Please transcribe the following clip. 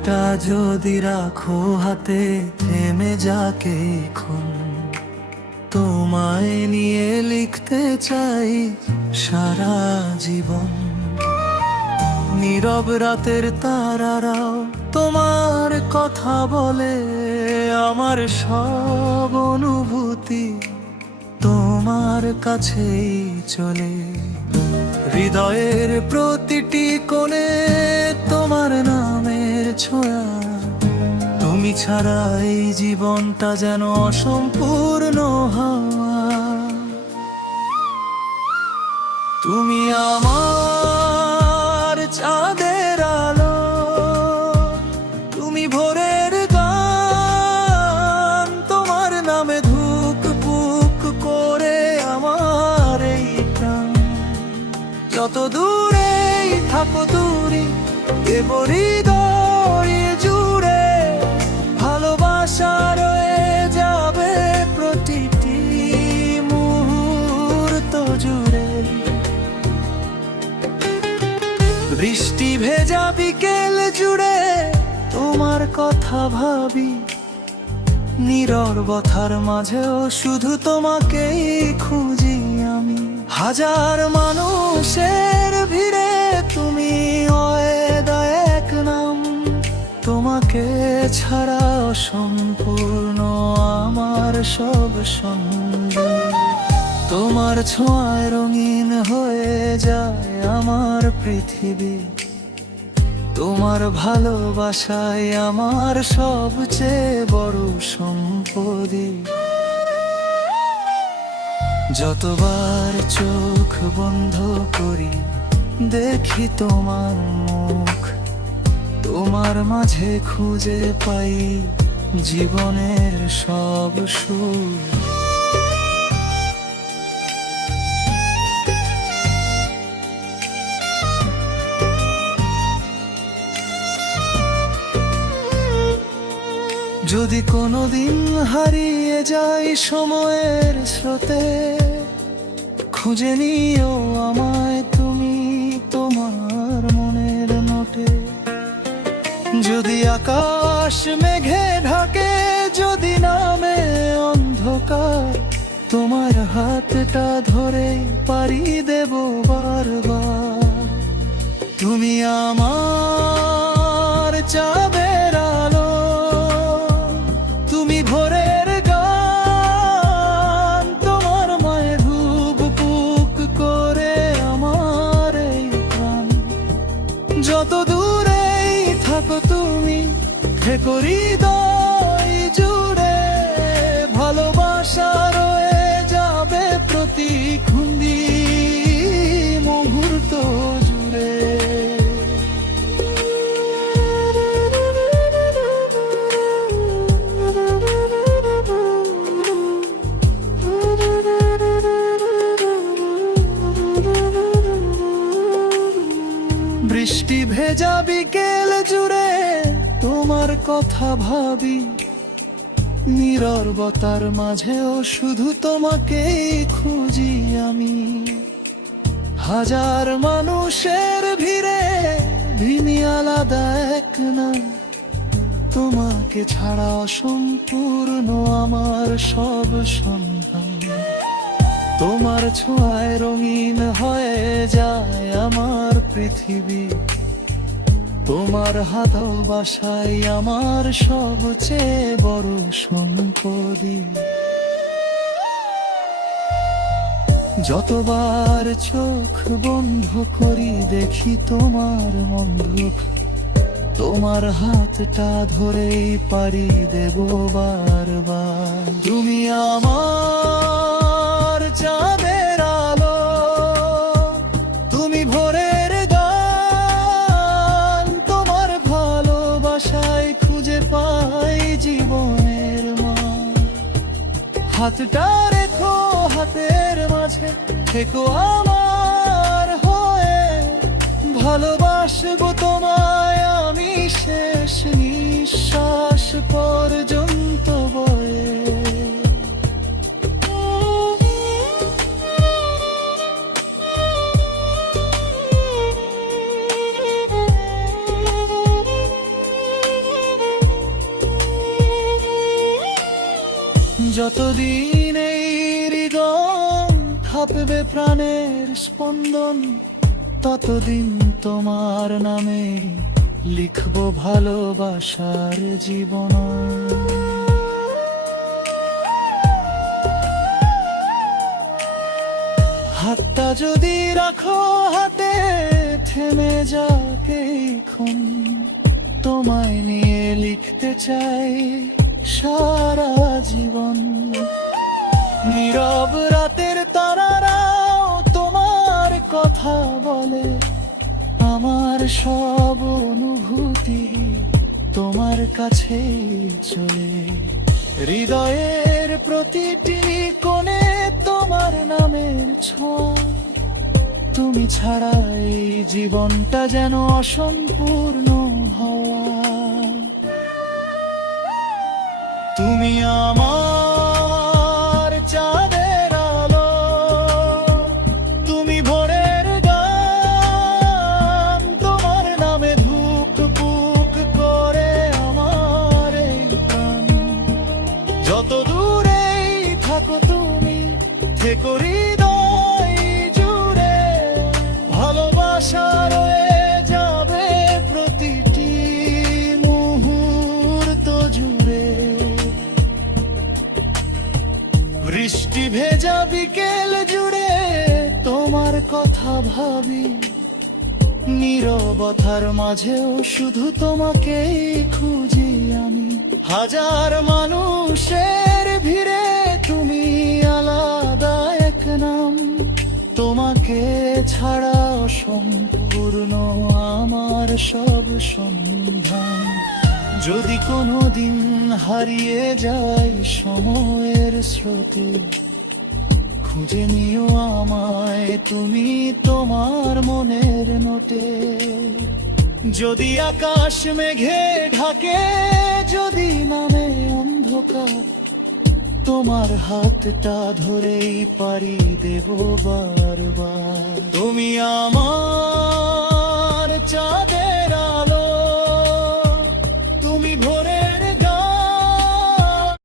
সময়টা যদি রাখো হাতে, থেমে যাকে এখন তোমায় নিয়ে লিখতে চাই সারা জীবন। নীরব রাতের তারারাও তোমার কথা বলে, আমার সব অনুভূতি তোমার কাছেই চলে। হৃদয়ের প্রতিটি কোণে তোমার নামের ছোঁয়া, তুমি ছাড়া এই জীবনটা যেন অসম্পূর্ণ হওয়া। তুমি আমার চাঁদের আলো, তুমি ভোরের গান, তোমার নামে ধুক পুক করে আমার এই প্রাণ। যত দূরেই থাকো দূরে, দেব হৃদয় জুড়ে ভালোবাসা রয়ে যাবে প্রতিটি মুহূর্ত জুড়ে। বৃষ্টি ভেজা বিকেল জুড়ে তোমার কথা ভাবি, নীরবতার মাঝেও শুধু তোমাকেই খুঁজি আমি। হাজার মানুষের ভিড়ে তুমি এক নাম, তোমাকে ছাড়া অসম্পূর্ণ আমার সব সঙ্গে। তোমার ছোঁয়ায় রঙিন হয়ে যায় আমার পৃথিবী, তোমার ভালোবাসায় আমার সবচেয়ে বড় সম্পত্তি। যতবার চোখ বন্ধ করি দেখি তোমার মুখ, তোমার মাঝে খুঁজে পাই জীবনের সব সুখ। যদি কোনোদিন হারিয়ে যাই সময়ের স্রোতে, খুঁজে নিও আমায় তুমি তোমার মনের নোটে। যদি আকাশ মেঘে ঢাকে, যদি নামে অন্ধকার, তোমার হাতটা ধরে পাড়ি দেব বারবার। তুমি আমার চাঁদের আলো, তুমি ভোরের গান, তোমার মায়ের ধূপ পুক করে আমার এই প্রাণ। যত দূরেই থাকো তুমি, থেকো হৃদয় জুড়ে ভালোবাসা রয়ে যাবে প্রতি খুন্দি মুহূর্ত জুড়ে। বৃষ্টি ভেজা বিকেল জুড়ে তোমার কথা ভাবি, নীরবতার মাঝেও শুধু তোমাকেই খুঁজি আমি। হাজার মানুষের ভিড়ে ভিনি আলাদা এক নাম, তোমাকে ছাড়া অসম্পূর্ণ আমার সব সন্ধান। তোমার ছোঁয়ায় রঙিন হয়ে যায় আমার পৃথিবী, তোমার ভালোবাসাই আমার সবচেয়ে বড় সম্পত্তি। যতবার চোখ বন্ধ করি দেখি তোমার মুখ, তোমার হাতটা ধরেই পাড়ি দেব বারবার। তুমি আমার চাঁদের আলো, তুমি ভোরের গান, তোমার ভালোবাসায় খুঁজে পাই জীবনের মান। হাতটা রেখো হাতের মাঝে, থেকো আমার হয়ে, ভালোবাসবো তোমায় আমি শেষ নিঃশ্বাস পর্যন্ত বয়ে। যতদিন এই হৃদয় থাকবে প্রাণের স্পন্দন, ততদিন তোমার নামে লিখবো ভালোবাসার জীবন। হাতটা যদি রাখো হাতে, থেমে যাকে ক্ষণ, তোমায় নিয়ে লিখতে চাই সারা জীবন। নীরব রাতের তারারাও তোমার কথা বলে, আমার সব অনুভূতি তোমার কাছেই চলে। হৃদয়ের প্রতিটি কোণে তোমার নামের ছোঁয়া, তুমি ছাড়া এই জীবনটা যেন অসম্পূর্ণ হওয়া। তুমি আমার চাঁদের আলো, তুমি ভোরের গান, তোমার নামে ধুকপুক করে আমার এই প্রাণ। যত দূরেই থাকো তুমি, থেকো হৃদয় জুড়ে, ভালোবাসা রয়ে যাবে প্রতিটি মুহূর্ত জুড়ে। বৃষ্টি ভেজা বিকেল জুড়ে তোমার কথা ভাবি, নীরবতার মাঝেও শুধু তোমাকেই খুঁজি আমি। হাজার মানুষের ভিড়ে তুমি আলাদা এক নাম, তোমাকে ছাড়া অসম্পূর্ণ আমার সব সন্ধান। যদি কোনোদিন হারিয়ে যাই সময়ের স্রোতে, খুঁজে নিও আমায় তুমি তোমার মনের নোটে। যদি আকাশ মেঘে ঢাকে, যদি নামে অন্ধকার, তোমার হাতটা ধরেই পারি দেব বারবার। তুমি আমার চাঁদের